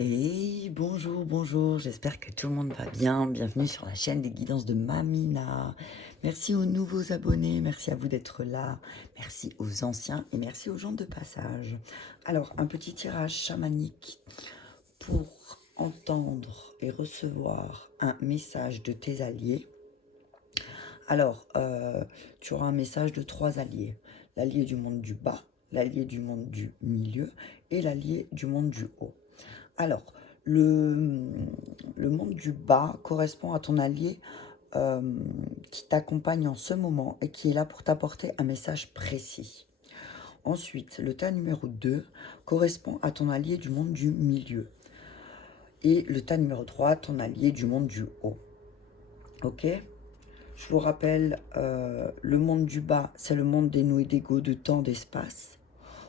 Et bonjour, bonjour, j'espère que tout le monde va bien. Bienvenue sur la chaîne des guidances de Mamina. Merci aux nouveaux abonnés, merci à vous d'être là, merci aux anciens et merci aux gens de passage. Alors, un petit tirage chamanique pour entendre et recevoir un message de tes alliés. Alors, tu auras un message de 3 alliés. L'allié du monde du bas, l'allié du monde du milieu et l'allié du monde du haut. Alors, le monde du bas correspond à ton allié qui t'accompagne en ce moment et qui est là pour t'apporter un message précis. Ensuite, le tas numéro 2 correspond à ton allié du monde du milieu. Et le tas numéro 3, ton allié du monde du haut. Ok ? Je vous rappelle, le monde du bas, c'est le monde dénoué d'ego, de temps, d'espace.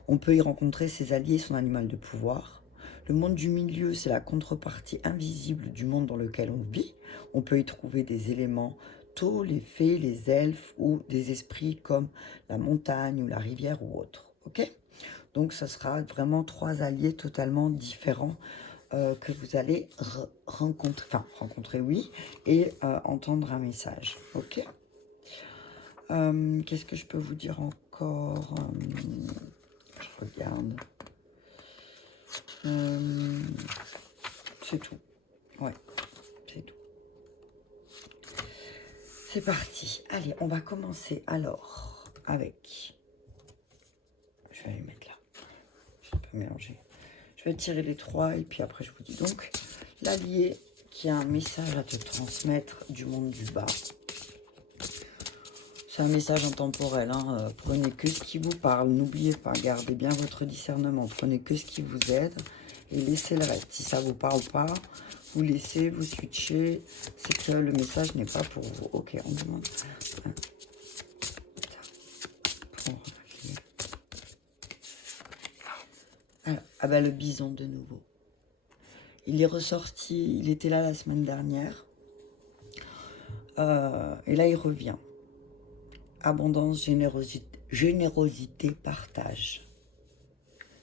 On peut y rencontrer ses alliés et son animal de pouvoir. Le monde du milieu, c'est la contrepartie invisible du monde dans lequel on vit. On peut y trouver des éléments, tôt les fées, les elfes ou des esprits comme la montagne ou la rivière ou autre. Ok ? Donc, ça sera vraiment 3 alliés totalement différents que vous allez rencontrer, oui, et entendre un message. Ok ? Qu'est-ce que je peux vous dire encore ? Je regarde. C'est tout. Ouais, c'est tout. C'est parti. Allez, on va commencer alors avec... Je vais aller mettre là. Je peux mélanger. Je vais tirer les 3 et puis après je vous dis donc l'allié qui a un message à te transmettre du monde du bas. C'est un message intemporel, hein. Prenez que ce qui vous parle, n'oubliez pas, gardez bien votre discernement, prenez que ce qui vous aide et laissez le reste. Si ça ne vous parle pas, vous laissez, vous switchez, c'est que le message n'est pas pour vous. Ok, on demande. Alors, ah bah le bison de nouveau. Il est ressorti, il était là la semaine dernière. Et là il revient. Abondance, générosité, partage.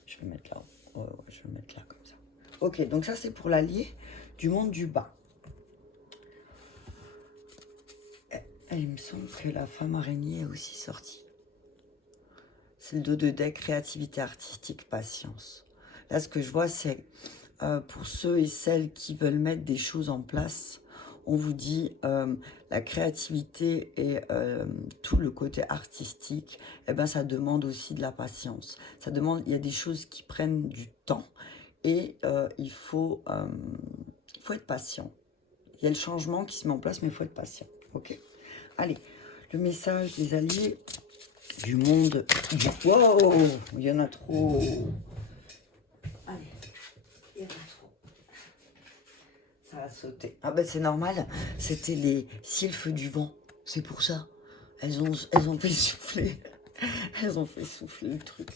Je vais mettre là. Ouais, je vais mettre là comme ça. Ok, donc ça c'est pour l'allié du monde du bas. Et il me semble que la femme araignée est aussi sortie. C'est le dos de deck, créativité artistique, patience. Là, ce que je vois, c'est pour ceux et celles qui veulent mettre des choses en place, on vous dit la créativité et tout le côté artistique, eh ben, ça demande aussi de la patience. Ça demande, il y a des choses qui prennent du temps et il faut être patient. Il y a le changement qui se met en place, mais il faut être patient. Ok ? Allez, le message des alliés du monde du... Wow, il y en a trop. Allez, il y en a trop. Ça a sauté. Ah ben c'est normal, c'était les sylphes du vent. C'est pour ça. Elles ont fait souffler. Elles ont fait souffler le truc.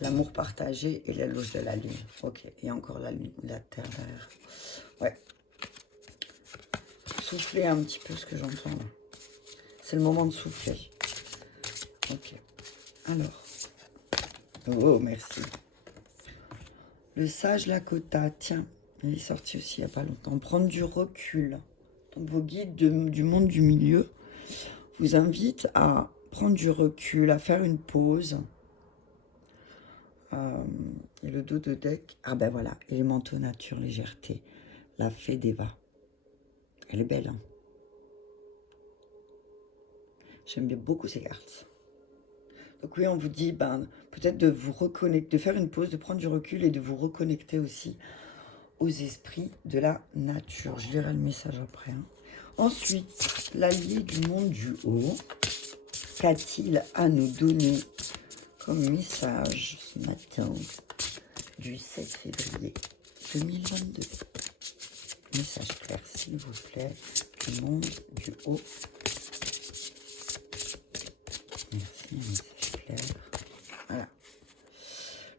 L'amour partagé et la loge de la lune. Ok, et encore la lune, la terre derrière. Ouais. Souffler un petit peu ce que j'entends là. C'est le moment de souffler. Ok. Alors. Oh, merci. Le sage Lakota, tiens, il est sorti aussi il n'y a pas longtemps. Prendre du recul. Donc vos guides du monde du milieu vous invitent à prendre du recul, à faire une pause. Et le dos de deck, ah ben voilà, élémentaux nature, légèreté, la fée d'Eva. Elle est belle, hein. J'aime bien beaucoup ces cartes. Donc oui, on vous dit, ben, peut-être de vous reconnecter, de faire une pause, de prendre du recul et de vous reconnecter aussi aux esprits de la nature. Je lirai le message après. Hein. Ensuite, l'allié du monde du haut, qu'a-t-il à nous donner comme message ce matin du 7 février 2022? Message clair, s'il vous plaît, du monde du haut. Merci, un message clair. Voilà.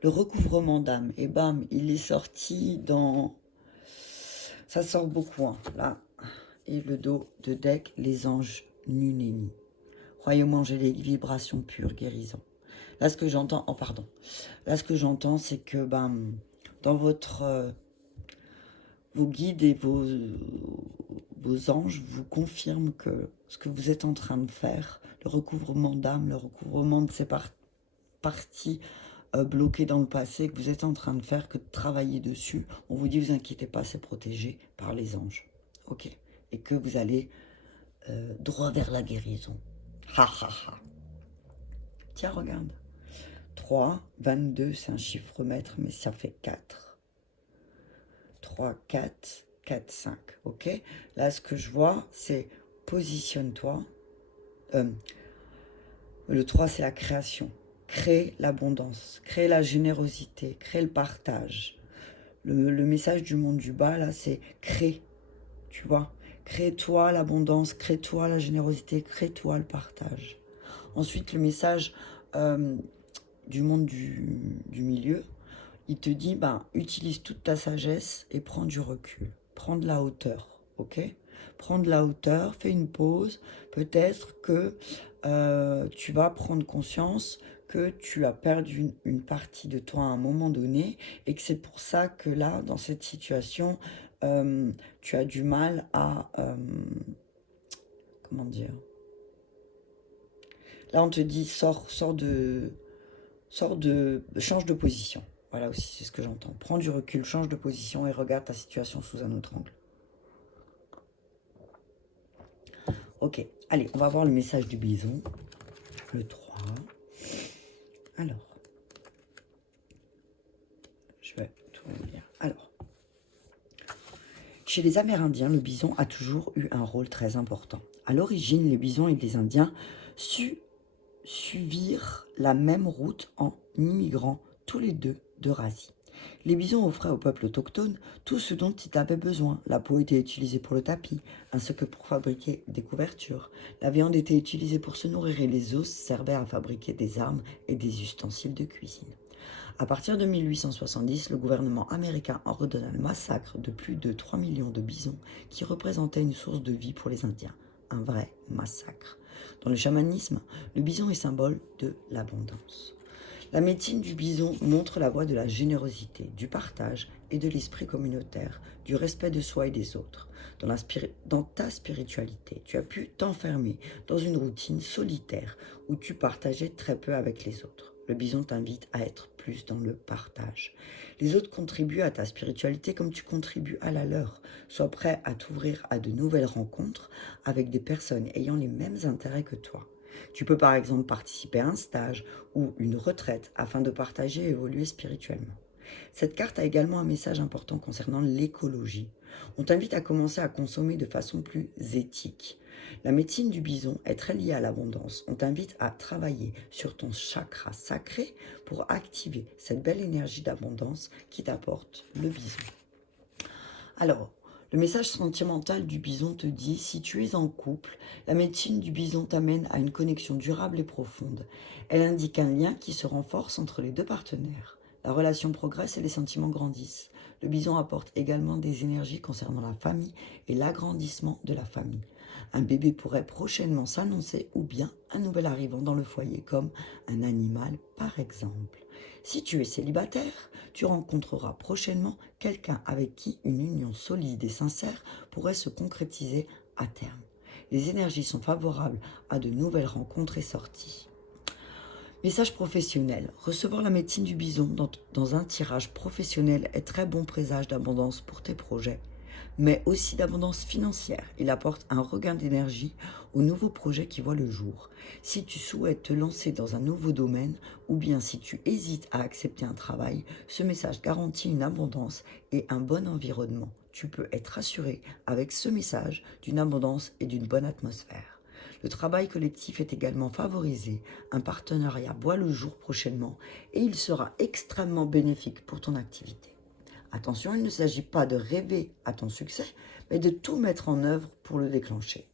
Le recouvrement d'âme, et bam, il est sorti dans... Ça sort beaucoup, hein, là. Et le dos de deck, les anges Nunéni. Royaume angélique, vibration pure, guérison. Là, ce que j'entends... Oh, pardon. Là, ce que j'entends, c'est que, dans votre vos guides et vos anges vous confirment que ce que vous êtes en train de faire, le recouvrement d'âme, le recouvrement de ces parties bloquées dans le passé, que vous êtes en train de faire, que de travailler dessus, on vous dit, vous inquiétez pas, c'est protégé par les anges. Ok. Et que vous allez droit vers la guérison. Ha ha ha. Tiens, regarde. 3, 22, c'est un chiffre maître, mais ça fait 4. 3, 4, 4, 5. Ok. Là, ce que je vois, c'est positionne-toi. Le 3, c'est la création. Crée l'abondance, crée la générosité, crée le partage. Le message du monde du bas, là, c'est crée. Tu vois, crée-toi l'abondance, crée-toi la générosité, crée-toi le partage. Ensuite, le message du monde du milieu, il te dit, utilise toute ta sagesse et prends du recul. Prends de la hauteur, ok? Prends de la hauteur, fais une pause. Peut-être que tu vas prendre conscience que tu as perdu une partie de toi à un moment donné et que c'est pour ça que là, dans cette situation, tu as du mal à... comment dire? Là, on te dit, change de position. Voilà aussi, c'est ce que j'entends. Prends du recul, change de position et regarde ta situation sous un autre angle. Ok, allez, on va voir le message du bison. Le 3. Alors, je vais tout lire. Alors, chez les Amérindiens, le bison a toujours eu un rôle très important. À l'origine, les bisons et les Indiens suivirent la même route en immigrant tous les deux d'Eurasie. Les bisons offraient au peuple autochtone tout ce dont il avait besoin. La peau était utilisée pour le tapis, ainsi que pour fabriquer des couvertures. La viande était utilisée pour se nourrir et les os servaient à fabriquer des armes et des ustensiles de cuisine. À partir de 1870, le gouvernement américain ordonna le massacre de plus de 3 millions de bisons qui représentaient une source de vie pour les Indiens. Un vrai massacre. Dans le chamanisme, le bison est symbole de l'abondance. La médecine du bison montre la voie de la générosité, du partage et de l'esprit communautaire, du respect de soi et des autres. Dans ta spiritualité, tu as pu t'enfermer dans une routine solitaire où tu partageais très peu avec les autres. Le bison t'invite à être plus dans le partage. Les autres contribuent à ta spiritualité comme tu contribues à la leur. Sois prêt à t'ouvrir à de nouvelles rencontres avec des personnes ayant les mêmes intérêts que toi. Tu peux par exemple participer à un stage ou une retraite afin de partager et évoluer spirituellement. Cette carte a également un message important concernant l'écologie. On t'invite à commencer à consommer de façon plus éthique. La médecine du bison est très liée à l'abondance. On t'invite à travailler sur ton chakra sacré pour activer cette belle énergie d'abondance qui t'apporte le bison. Alors, le message sentimental du bison te dit, si tu es en couple, la médecine du bison t'amène à une connexion durable et profonde. Elle indique un lien qui se renforce entre les deux partenaires. La relation progresse et les sentiments grandissent. Le bison apporte également des énergies concernant la famille et l'agrandissement de la famille. Un bébé pourrait prochainement s'annoncer ou bien un nouvel arrivant dans le foyer comme un animal par exemple. Si tu es célibataire, tu rencontreras prochainement quelqu'un avec qui une union solide et sincère pourrait se concrétiser à terme. Les énergies sont favorables à de nouvelles rencontres et sorties. Message professionnel. Recevoir la médecine du bison dans un tirage professionnel est très bon présage d'abondance pour tes projets, mais aussi d'abondance financière. Il apporte un regain d'énergie aux nouveaux projets qui voient le jour. Si tu souhaites te lancer dans un nouveau domaine ou bien si tu hésites à accepter un travail, ce message garantit une abondance et un bon environnement. Tu peux être assuré avec ce message d'une abondance et d'une bonne atmosphère. Le travail collectif est également favorisé. Un partenariat voit le jour prochainement et il sera extrêmement bénéfique pour ton activité. Attention, il ne s'agit pas de rêver à ton succès, mais de tout mettre en œuvre pour le déclencher.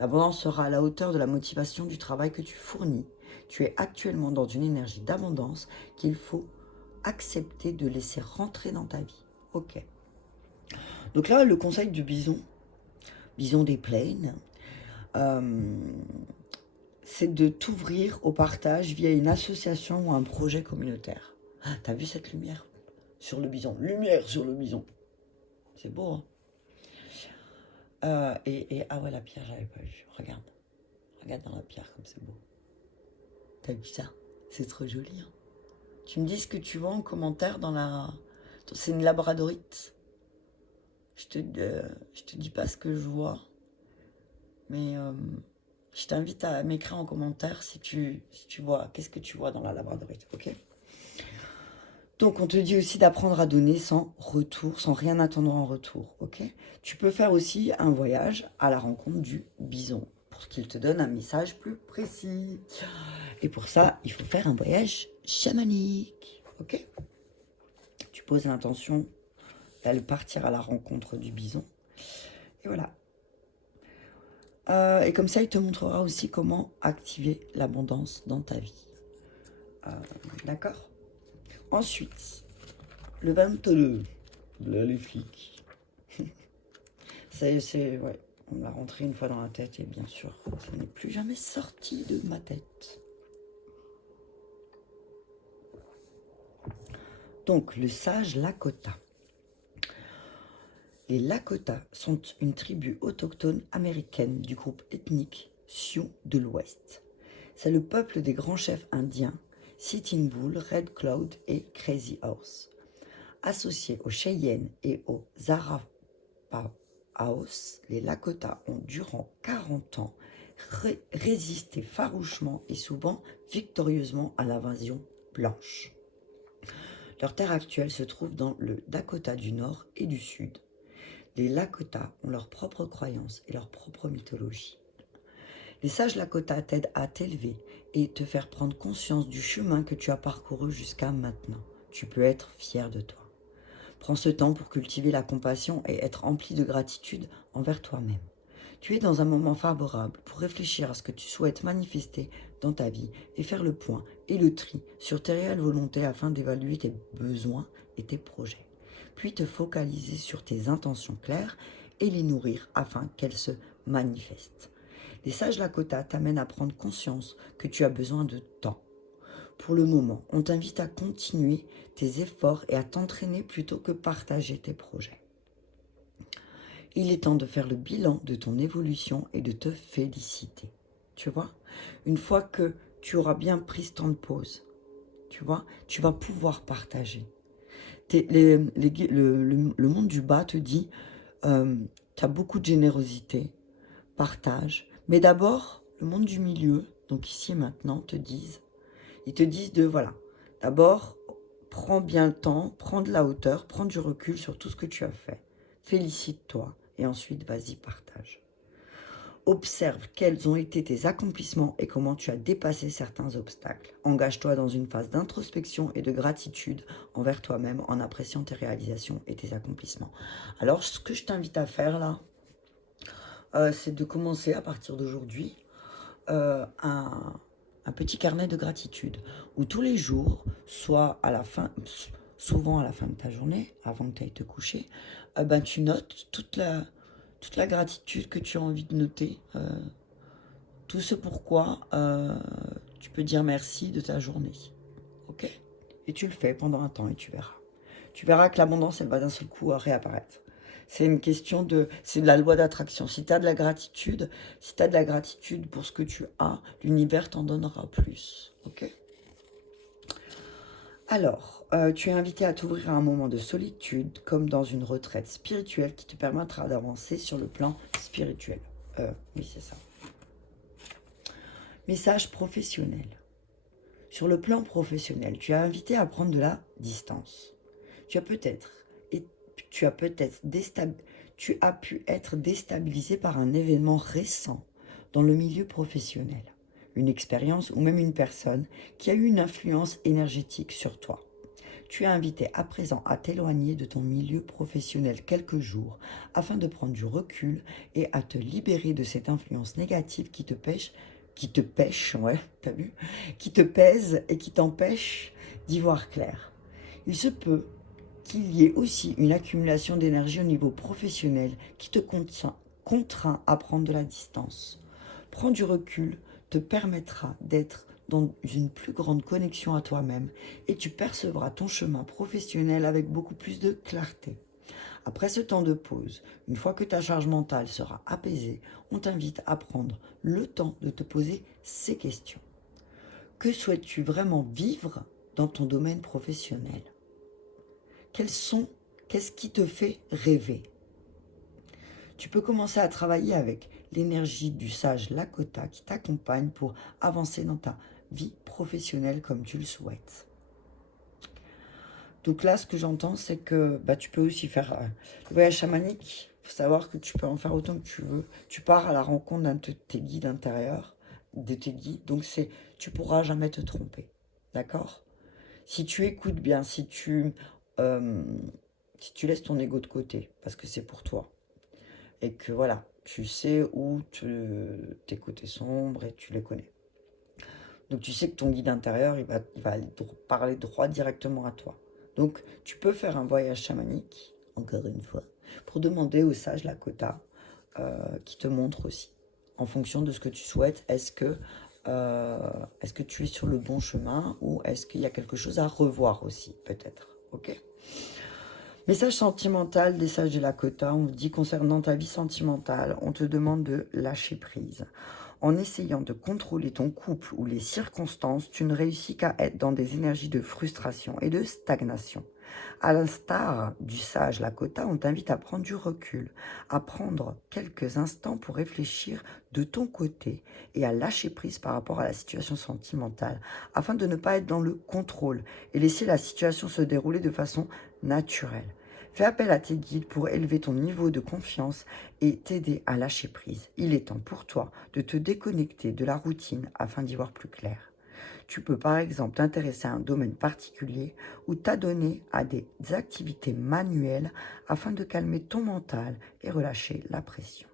L'abondance sera à la hauteur de la motivation du travail que tu fournis. Tu es actuellement dans une énergie d'abondance qu'il faut accepter de laisser rentrer dans ta vie. Ok. Donc là, le conseil du bison des plaines, c'est de t'ouvrir au partage via une association ou un projet communautaire. Ah, t'as vu cette lumière sur le bison? Lumière sur le bison. C'est beau, hein? Ah ouais, la pierre, j'avais pas vu. Regarde. Regarde dans la pierre comme c'est beau. T'as vu ça? C'est trop joli, hein. Tu me dis ce que tu vois en commentaire dans la... C'est une labradorite. Je te dis pas ce que je vois. Mais je t'invite à m'écrire en commentaire si tu vois, qu'est-ce que tu vois dans la labradorite, ok? Donc on te dit aussi d'apprendre à donner sans retour, sans rien attendre en retour, ok? Tu peux faire aussi un voyage à la rencontre du bison pour qu'il te donne un message plus précis. Et pour ça, il faut faire un voyage chamanique, ok? Tu poses l'intention d'aller partir à la rencontre du bison. Et voilà. Et comme ça, il te montrera aussi comment activer l'abondance dans ta vie. D'accord? Ensuite, le 22, là les flics. Ouais, on l'a rentré une fois dans la tête et bien sûr, ça n'est plus jamais sorti de ma tête. Donc, le sage Lakota. Les Lakota sont une tribu autochtone américaine du groupe ethnique Sioux de l'Ouest. C'est le peuple des grands chefs indiens Sitting Bull, Red Cloud et Crazy Horse. Associés aux Cheyennes et aux Arapaho, les Lakota ont durant 40 ans résisté farouchement et souvent victorieusement à l'invasion blanche. Leur terre actuelle se trouve dans le Dakota du Nord et du Sud. Les Lakota ont leurs propres croyances et leur propre mythologie. Les sages Lakota t'aident à t'élever et te faire prendre conscience du chemin que tu as parcouru jusqu'à maintenant. Tu peux être fier de toi. Prends ce temps pour cultiver la compassion et être rempli de gratitude envers toi-même. Tu es dans un moment favorable pour réfléchir à ce que tu souhaites manifester dans ta vie et faire le point et le tri sur tes réelles volontés afin d'évaluer tes besoins et tes projets. Puis te focaliser sur tes intentions claires et les nourrir afin qu'elles se manifestent. Les sages Lakota t'amènent à prendre conscience que tu as besoin de temps. Pour le moment, on t'invite à continuer tes efforts et à t'entraîner plutôt que partager tes projets. Il est temps de faire le bilan de ton évolution et de te féliciter. Tu vois, une fois que tu auras bien pris ce temps de pause, tu vois, tu vas pouvoir partager. Le monde du bas te dit, tu as beaucoup de générosité, partage. Mais d'abord, le monde du milieu, donc ici et maintenant, ils te disent voilà, d'abord, prends bien le temps, prends de la hauteur, prends du recul sur tout ce que tu as fait. Félicite-toi et ensuite, vas-y, partage. Observe quels ont été tes accomplissements et comment tu as dépassé certains obstacles. Engage-toi dans une phase d'introspection et de gratitude envers toi-même en appréciant tes réalisations et tes accomplissements. Alors, ce que je t'invite à faire là, c'est de commencer à partir d'aujourd'hui un petit carnet de gratitude où tous les jours, soit à la fin, souvent à la fin de ta journée, avant que tu ailles te coucher, tu notes toute la gratitude que tu as envie de noter, tout ce pourquoi tu peux dire merci de ta journée. Ok? Et tu le fais pendant un temps et tu verras. Tu verras que l'abondance, elle va d'un seul coup réapparaître. C'est une question c'est de la loi d'attraction. Si tu as de la gratitude, pour ce que tu as, l'univers t'en donnera plus. Ok? Alors, tu es invité à t'ouvrir à un moment de solitude, comme dans une retraite spirituelle qui te permettra d'avancer sur le plan spirituel. Oui, c'est ça. Message professionnel. Sur le plan professionnel, tu es invité à prendre de la distance. Tu as pu être déstabilisé par un événement récent dans le milieu professionnel, une expérience ou même une personne qui a eu une influence énergétique sur toi. Tu es invité à présent à t'éloigner de ton milieu professionnel quelques jours afin de prendre du recul et à te libérer de cette influence négative qui te pèse et qui t'empêche d'y voir clair. Il se peut qu'il y ait aussi une accumulation d'énergie au niveau professionnel qui te contraint à prendre de la distance. Prends du recul te permettra d'être dans une plus grande connexion à toi-même et tu percevras ton chemin professionnel avec beaucoup plus de clarté. Après ce temps de pause, une fois que ta charge mentale sera apaisée, on t'invite à prendre le temps de te poser ces questions. Que souhaites-tu vraiment vivre dans ton domaine professionnel? Qu'est-ce qui te fait rêver? Tu peux commencer à travailler avec l'énergie du sage Lakota qui t'accompagne pour avancer dans ta vie professionnelle comme tu le souhaites. Donc là, ce que j'entends, c'est que tu peux aussi faire le voyage chamanique. Il faut savoir que tu peux en faire autant que tu veux. Tu pars à la rencontre d'un de tes guides intérieurs, de tes guides. Donc tu pourras jamais te tromper. D'accord? Si tu écoutes bien, si tu laisses ton ego de côté, parce que c'est pour toi, et que voilà, tu sais où tes côtés sombres et tu les connais. Donc tu sais que ton guide intérieur, il va parler droit directement à toi. Donc tu peux faire un voyage chamanique, encore une fois, pour demander au sage Lakota qui te montre aussi, en fonction de ce que tu souhaites, est-ce que tu es sur le bon chemin ou est-ce qu'il y a quelque chose à revoir aussi, peut-être, ok? Message sentimental des sages de Lakota, on dit concernant ta vie sentimentale, on te demande de lâcher prise. En essayant de contrôler ton couple ou les circonstances, tu ne réussis qu'à être dans des énergies de frustration et de stagnation. À l'instar du sage Lakota, on t'invite à prendre du recul, à prendre quelques instants pour réfléchir de ton côté et à lâcher prise par rapport à la situation sentimentale, afin de ne pas être dans le contrôle et laisser la situation se dérouler de façon naturelle. Fais appel à tes guides pour élever ton niveau de confiance et t'aider à lâcher prise. Il est temps pour toi de te déconnecter de la routine afin d'y voir plus clair. Tu peux par exemple t'intéresser à un domaine particulier ou t'adonner à des activités manuelles afin de calmer ton mental et relâcher la pression.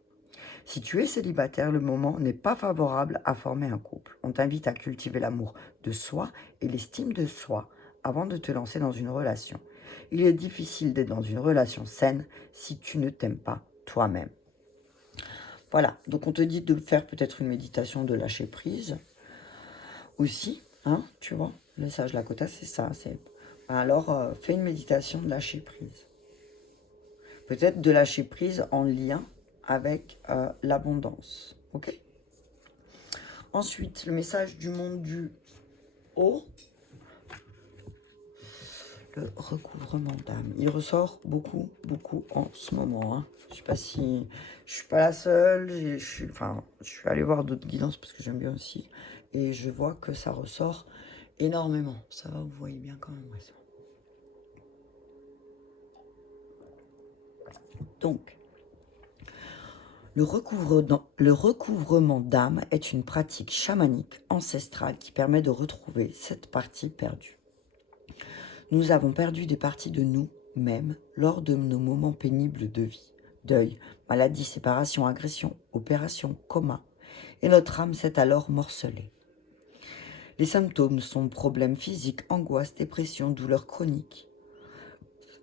Si tu es célibataire, le moment n'est pas favorable à former un couple. On t'invite à cultiver l'amour de soi et l'estime de soi avant de te lancer dans une relation. Il est difficile d'être dans une relation saine si tu ne t'aimes pas toi-même. Voilà, donc on te dit de faire peut-être une méditation de lâcher prise aussi, hein, tu vois. Le sage Lakota, c'est ça. Alors, fais une méditation de lâcher prise. Peut-être de lâcher prise en lien avec l'abondance, ok? Ensuite, le message du monde du haut. Le recouvrement d'âme. Il ressort beaucoup en ce moment. Hein. Je sais pas si... Je suis pas la seule. Je suis allée voir d'autres guidances parce que j'aime bien aussi. Et je vois que ça ressort énormément. Ça va, vous voyez bien quand même. Ouais, donc, le recouvrement d'âme est une pratique chamanique ancestrale qui permet de retrouver cette partie perdue. Nous avons perdu des parties de nous-mêmes lors de nos moments pénibles de vie. Deuil, maladie, séparation, agression, opération, coma. Et notre âme s'est alors morcelée. Les symptômes sont problèmes physiques, angoisse, dépression, douleurs chroniques.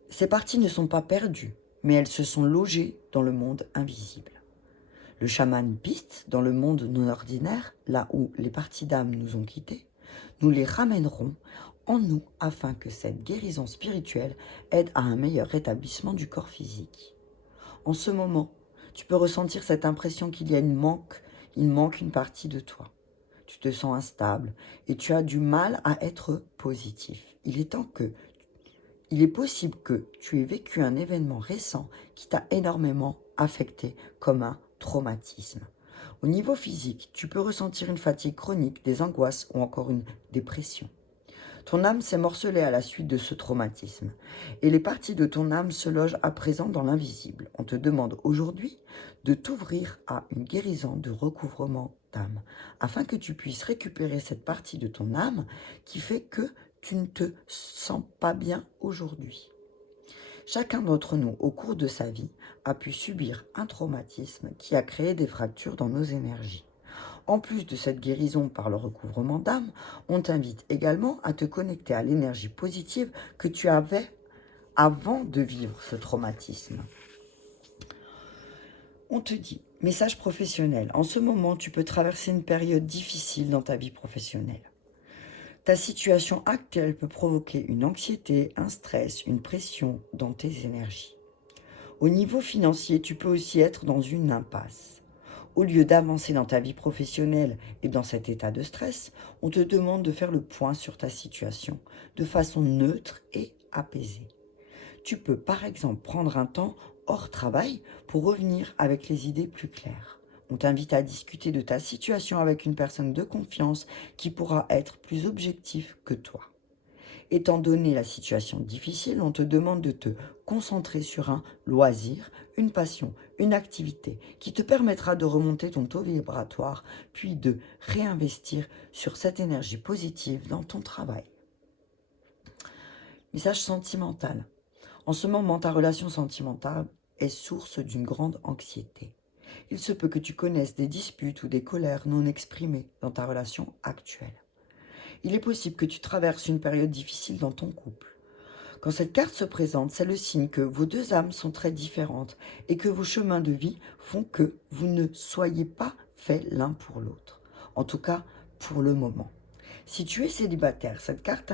Ces parties ne sont pas perdues, mais elles se sont logées dans le monde invisible. Le chaman piste dans le monde non ordinaire, là où les parties d'âme nous ont quittés. Nous les ramènerons en nous afin que cette guérison spirituelle aide à un meilleur rétablissement du corps physique. En ce moment, tu peux ressentir cette impression qu'il manque une partie de toi. Tu te sens instable et tu as du mal à être positif. Il est possible que tu aies vécu un événement récent qui t'a énormément affecté comme un traumatisme. Au niveau physique, tu peux ressentir une fatigue chronique, des angoisses ou encore une dépression. Ton âme s'est morcelée à la suite de ce traumatisme et les parties de ton âme se logent à présent dans l'invisible. On te demande aujourd'hui de t'ouvrir à une guérison de recouvrement d'âme afin que tu puisses récupérer cette partie de ton âme qui fait que tu ne te sens pas bien aujourd'hui. Chacun d'entre nous, au cours de sa vie, a pu subir un traumatisme qui a créé des fractures dans nos énergies. En plus de cette guérison par le recouvrement d'âme, on t'invite également à te connecter à l'énergie positive que tu avais avant de vivre ce traumatisme. On te dit, message professionnel, en ce moment tu peux traverser une période difficile dans ta vie professionnelle. Ta situation actuelle peut provoquer une anxiété, un stress, une pression dans tes énergies. Au niveau financier, tu peux aussi être dans une impasse. Au lieu d'avancer dans ta vie professionnelle et dans cet état de stress, on te demande de faire le point sur ta situation de façon neutre et apaisée. Tu peux par exemple prendre un temps hors travail pour revenir avec les idées plus claires. On t'invite à discuter de ta situation avec une personne de confiance qui pourra être plus objective que toi. Étant donné la situation difficile, on te demande de te concentrer sur un loisir, une passion, une activité qui te permettra de remonter ton taux vibratoire, puis de réinvestir sur cette énergie positive dans ton travail. Message sentimental. En ce moment, ta relation sentimentale est source d'une grande anxiété. Il se peut que tu connaisses des disputes ou des colères non exprimées dans ta relation actuelle. Il est possible que tu traverses une période difficile dans ton couple. Quand cette carte se présente, c'est le signe que vos deux âmes sont très différentes et que vos chemins de vie font que vous ne soyez pas faits l'un pour l'autre. En tout cas, pour le moment. Si tu es célibataire, cette carte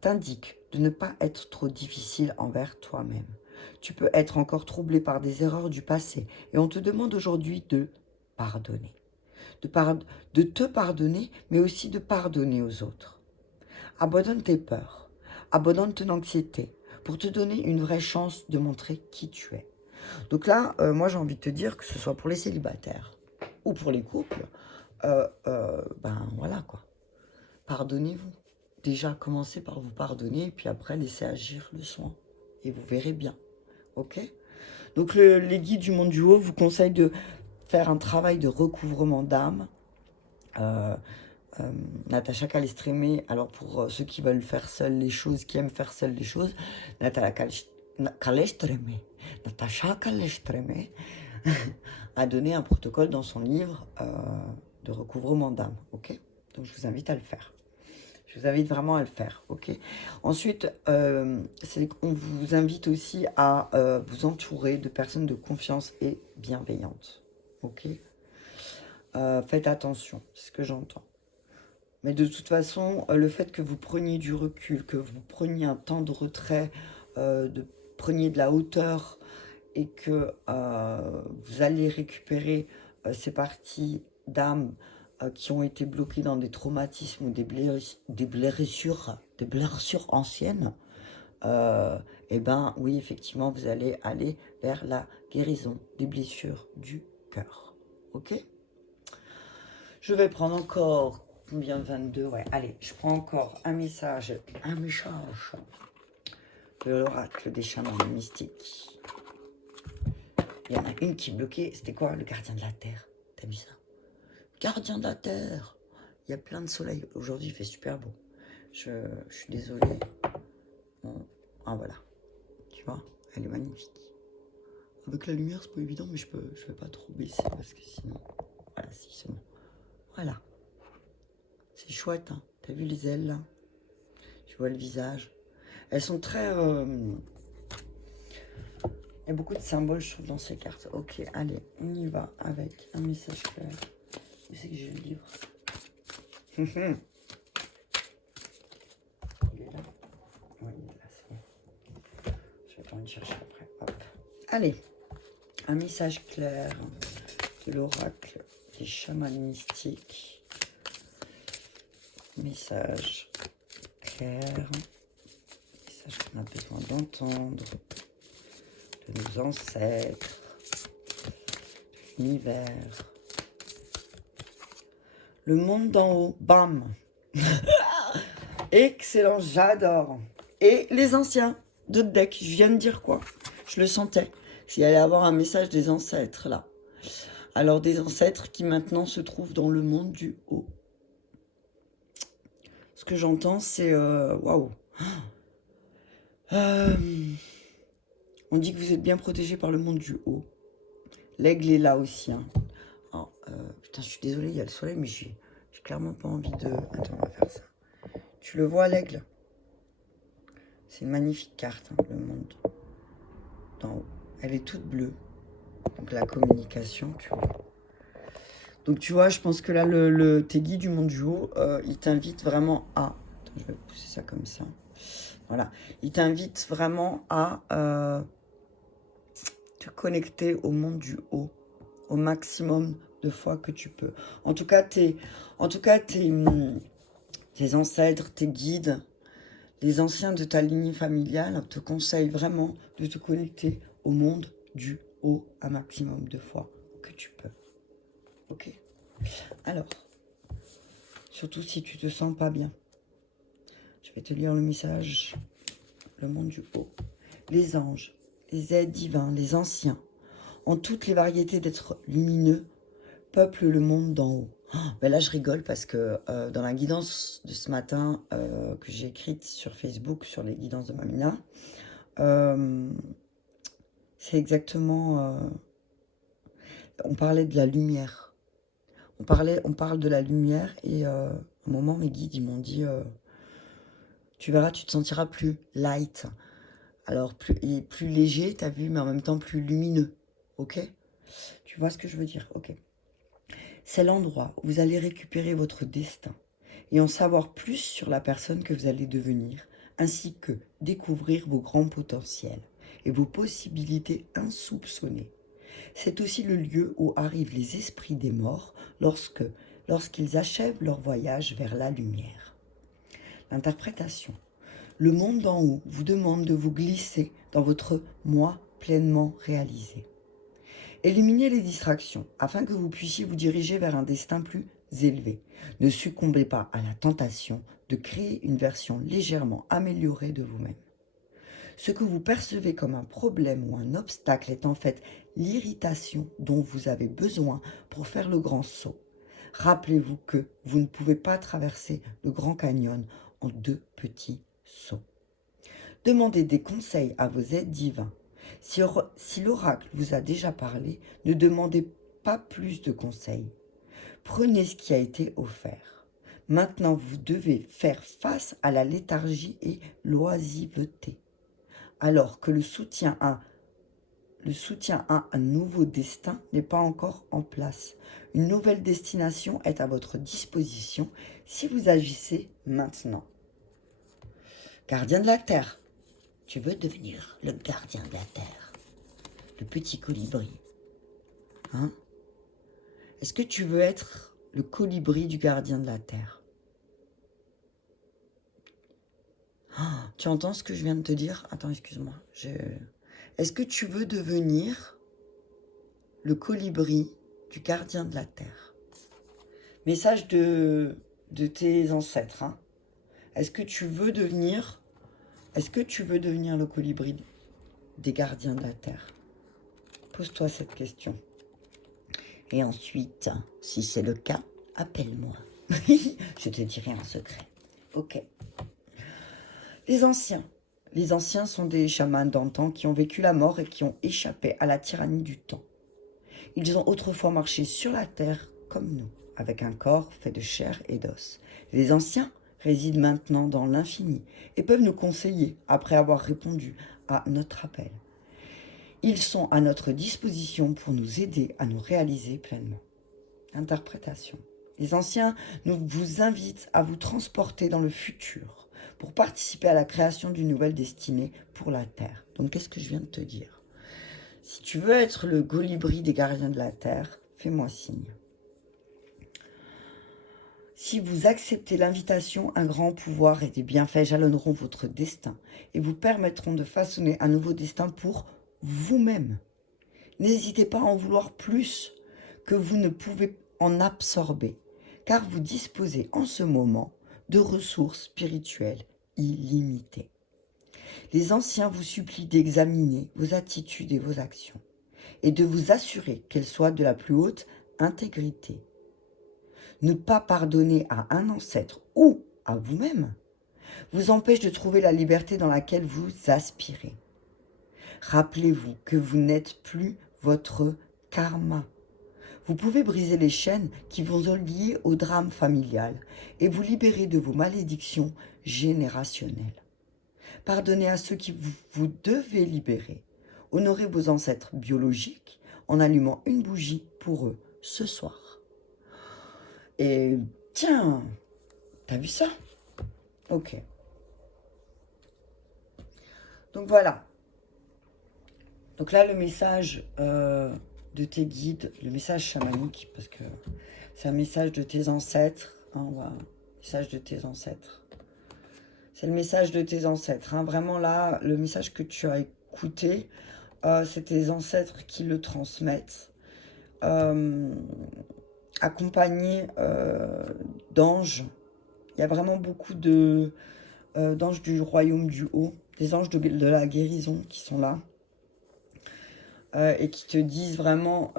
t'indique de ne pas être trop difficile envers toi-même. Tu peux être encore troublé par des erreurs du passé et on te demande aujourd'hui de pardonner. De te pardonner, mais aussi de pardonner aux autres. Abandonne tes peurs, abandonne ton anxiété pour te donner une vraie chance de montrer qui tu es. Donc là, moi j'ai envie de te dire que ce soit pour les célibataires ou pour les couples, ben voilà quoi. Pardonnez-vous. Déjà, commencez par vous pardonner, et puis après, laissez agir le soin. Et vous verrez bien. Ok? Donc, les guides du monde du haut vous conseillent de faire un travail de recouvrement d'âme. Natacha Calestreme, alors pour ceux qui veulent faire seuls les choses, qui aiment faire seuls les choses, Natacha Calestreme a donné un protocole dans son livre de recouvrement d'âme. Ok? Donc, je vous invite à le faire. Je vous invite vraiment à le faire, ok? Ensuite, on vous invite aussi à vous entourer de personnes de confiance et bienveillantes, ok? Faites attention, c'est ce que j'entends. Mais de toute façon, le fait que vous preniez du recul, que vous preniez un temps de retrait, preniez de la hauteur et que vous allez récupérer ces parties d'âme qui ont été bloqués dans des traumatismes ou des blessures anciennes, et ben oui, effectivement, vous allez aller vers la guérison des blessures du cœur. Ok? Je vais prendre encore, combien? 22, ouais. Allez, je prends encore un message de l'oracle des chamans mystiques. Il y en a une qui est bloquée, c'était quoi? Le gardien de la terre. T'as vu ça? Gardien de la terre. Il y a plein de soleil. Aujourd'hui, il fait super beau. Je suis désolée. Bon, ah voilà. Tu vois, elle est magnifique. Avec la lumière, c'est pas évident, mais je vais pas trop baisser parce que sinon... Voilà, si, c'est bon. Voilà. C'est chouette, hein. T'as vu les ailes, là? Tu vois le visage. Elles sont très... Il y a beaucoup de symboles, je trouve, dans ces cartes. Ok, allez, on y va avec un message clair. Où c'est que j'ai le livre? Il est là? Oui, il est là, c'est bon. Je vais pas le chercher après. Hop. Allez, un message clair de l'oracle des chamans mystiques. Message clair. Message qu'on a besoin d'entendre. De nos ancêtres. De l'univers. Le monde d'en haut, bam. Excellent, j'adore. Et les anciens, d'autres decks, je viens de dire quoi? Je le sentais. S'il allait y avoir un message des ancêtres, là. Alors, des ancêtres qui maintenant se trouvent dans le monde du haut. Ce que j'entends, c'est... Waouh. On dit que vous êtes bien protégé par le monde du haut. L'aigle est là aussi, hein. Oh, putain, je suis désolée, il y a le soleil, mais j'ai clairement pas envie de... Attends, on va faire ça. Tu le vois, l'aigle? C'est une magnifique carte, hein, le monde d'en haut. Elle est toute bleue. Donc la communication, tu vois. Donc tu vois, je pense que là, tes guides du monde du haut, ils t'invitent vraiment à... Attends, je vais pousser ça comme ça. Voilà. Ils t'invitent vraiment à te connecter au monde du haut au maximum de fois que tu peux. En tout cas, tes ancêtres, tes guides, les anciens de ta lignée familiale te conseillent vraiment de te connecter au monde du haut un maximum de fois que tu peux. Ok? Alors, surtout si tu te sens pas bien. Je vais te lire le message. Le monde du haut. Les anges, les êtres divins, les anciens, en toutes les variétés d'êtres lumineux, peuplent le monde d'en haut. Ben là, je rigole parce que dans la guidance de ce matin que j'ai écrite sur Facebook, sur les guidances de Mamina, c'est exactement... on parlait de la lumière. On parle de la lumière et à un moment, mes guides, ils m'ont dit tu verras, tu te sentiras plus light. Alors, plus léger, t'as vu, mais en même temps plus lumineux. Ok? Tu vois ce que je veux dire? Ok. C'est l'endroit où vous allez récupérer votre destin et en savoir plus sur la personne que vous allez devenir, ainsi que découvrir vos grands potentiels et vos possibilités insoupçonnées. C'est aussi le lieu où arrivent les esprits des morts lorsqu'ils achèvent leur voyage vers la lumière. L'interprétation. Le monde d'en haut vous demande de vous glisser dans votre moi pleinement réalisé. Éliminez les distractions afin que vous puissiez vous diriger vers un destin plus élevé. Ne succombez pas à la tentation de créer une version légèrement améliorée de vous-même. Ce que vous percevez comme un problème ou un obstacle est en fait l'irritation dont vous avez besoin pour faire le grand saut. Rappelez-vous que vous ne pouvez pas traverser le Grand Canyon en 2 petits sauts. Demandez des conseils à vos aides divins. Si l'oracle vous a déjà parlé, ne demandez pas plus de conseils. Prenez ce qui a été offert. Maintenant, vous devez faire face à la léthargie et l'oisiveté. Alors que le soutien à un nouveau destin n'est pas encore en place. Une nouvelle destination est à votre disposition si vous agissez maintenant. Gardien de la Terre. Tu veux devenir le gardien de la Terre, le petit colibri. Hein? Est-ce que tu veux être le colibri du gardien de la Terre? Tu entends ce que je viens de te dire? Attends, excuse-moi. Est-ce que tu veux devenir le colibri du gardien de la Terre? Message de tes ancêtres. Hein? Est-ce que tu veux devenir le colibri des gardiens de la Terre? Pose-toi cette question. Et ensuite, si c'est le cas, appelle-moi. Je te dirai un secret. Ok. Les anciens. Les anciens sont des chamans d'antan qui ont vécu la mort et qui ont échappé à la tyrannie du temps. Ils ont autrefois marché sur la terre comme nous, avec un corps fait de chair et d'os. Les anciens résident maintenant dans l'infini et peuvent nous conseiller après avoir répondu à notre appel. Ils sont à notre disposition pour nous aider à nous réaliser pleinement. Interprétation. Les anciens vous invitent à vous transporter dans le futur pour participer à la création d'une nouvelle destinée pour la Terre. Donc, qu'est-ce que je viens de te dire? Si tu veux être le colibri des gardiens de la Terre, fais-moi signe. Si vous acceptez l'invitation, un grand pouvoir et des bienfaits jalonneront votre destin et vous permettront de façonner un nouveau destin pour vous-même. N'hésitez pas à en vouloir plus que vous ne pouvez en absorber, car vous disposez en ce moment de ressources spirituelles illimitées. Les anciens vous supplient d'examiner vos attitudes et vos actions, et de vous assurer qu'elles soient de la plus haute intégrité. Ne pas pardonner à un ancêtre ou à vous-même vous empêche de trouver la liberté dans laquelle vous aspirez. Rappelez-vous que vous n'êtes plus votre karma. Vous pouvez briser les chaînes qui vous ont liés au drame familial et vous libérer de vos malédictions générationnelles. Pardonnez à ceux qui vous devez libérer. Honorez vos ancêtres biologiques en allumant une bougie pour eux ce soir. Et tiens, t'as vu ça? Ok. Donc voilà. Donc là, le message de tes guides, le message chamanique, parce que c'est un message de tes ancêtres, hein, message de tes ancêtres. C'est le message de tes ancêtres, hein. Vraiment là, le message que tu as écouté, c'est tes ancêtres qui le transmettent. Accompagné d'anges. Il y a vraiment beaucoup d'anges du royaume du haut, des anges de la guérison qui sont là. Et qui te disent vraiment,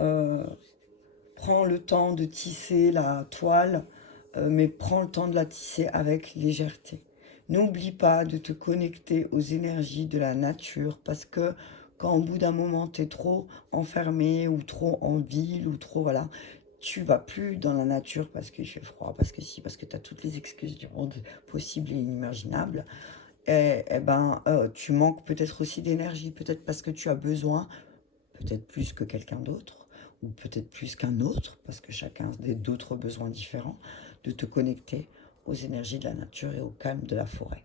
prends le temps de tisser la toile, mais prends le temps de la tisser avec légèreté. N'oublie pas de te connecter aux énergies de la nature, parce que quand au bout d'un moment tu es trop enfermé ou trop en ville ou trop voilà, tu vas plus dans la nature parce qu'il fait froid, parce que si, parce que tu as toutes les excuses du monde possibles et inimaginables. Et ben tu manques peut-être aussi d'énergie, peut-être parce que tu as besoin, peut-être plus que quelqu'un d'autre, ou peut-être plus qu'un autre, parce que chacun a d'autres besoins différents, de te connecter aux énergies de la nature et au calme de la forêt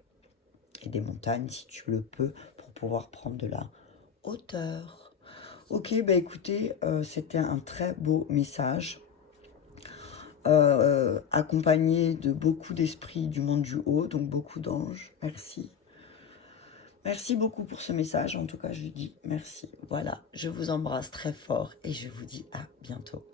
et des montagnes si tu le peux pour pouvoir prendre de la hauteur. Ok, bah écoutez, c'était un très beau message, accompagné de beaucoup d'esprits du monde du haut, donc beaucoup d'anges. Merci. Merci beaucoup pour ce message. En tout cas, je dis merci. Voilà, je vous embrasse très fort et je vous dis à bientôt.